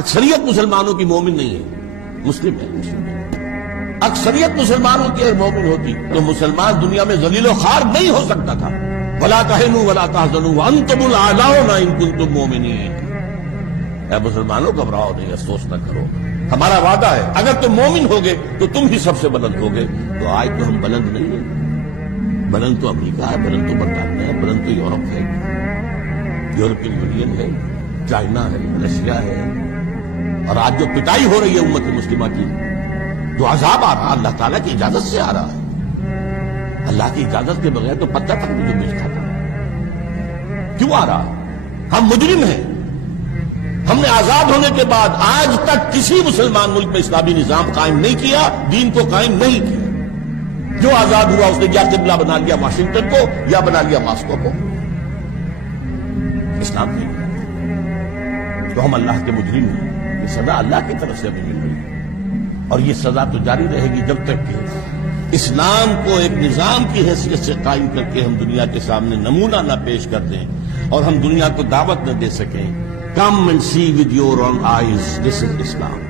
اکثریت مسلمانوں کی مومن نہیں ہے، مسلم ہے۔ اکثریت مسلمانوں کی اگر مومن ہوتی تو مسلمان دنیا میں ذلیل و خوار نہیں ہو سکتا تھا۔ وَلَا تَهِنُوا وَلَا تَحْزَنُوا وَأَنْتُمُ الْأَعْلَوْنَ إِن كُنتُم مُؤْمِنِينَ۔ اے مسلمانوں گھبراؤ نہیں، افسوس نہ کرو، ہمارا وعدہ ہے اگر تم مومن ہوگے تو تم ہی سب سے بلند ہوگے۔ تو آج تو ہم بلند نہیں ہیں، بلند تو امریکہ ہے، بلند تو برطانیہ ہے، بلند تو یورپ ہے، یورپین یونین ہے، چائنا ہے، رشیا ہے۔ اور آج جو پٹائی ہو رہی ہے امت مسلمہ کی، جو عذاب آ رہا اللہ تعالیٰ کی اجازت سے آ رہا ہے، اللہ کی اجازت کے بغیر تو پتہ تک بھی جو بیچ کھاتا، کیوں آ رہا؟ ہم مجرم ہیں۔ ہم نے آزاد ہونے کے بعد آج تک کسی مسلمان ملک میں اسلامی نظام قائم نہیں کیا، دین کو قائم نہیں کیا۔ جو آزاد ہوا اس نے یا قبلہ بنا لیا واشنگٹن کو یا بنا لیا ماسکو کو، اسلام نہیں۔ تو ہم اللہ کے مجرم ہیں، یہ سزا اللہ کی طرف سے ہمیں مل رہی ہے، اور یہ سزا تو جاری رہے گی جب تک کہ اسلام کو ایک نظام کی حیثیت سے قائم کر کے ہم دنیا کے سامنے نمونہ نہ پیش کر دیں اور ہم دنیا کو دعوت نہ دے سکیں۔ Come and see with your own eyes, this is Islam.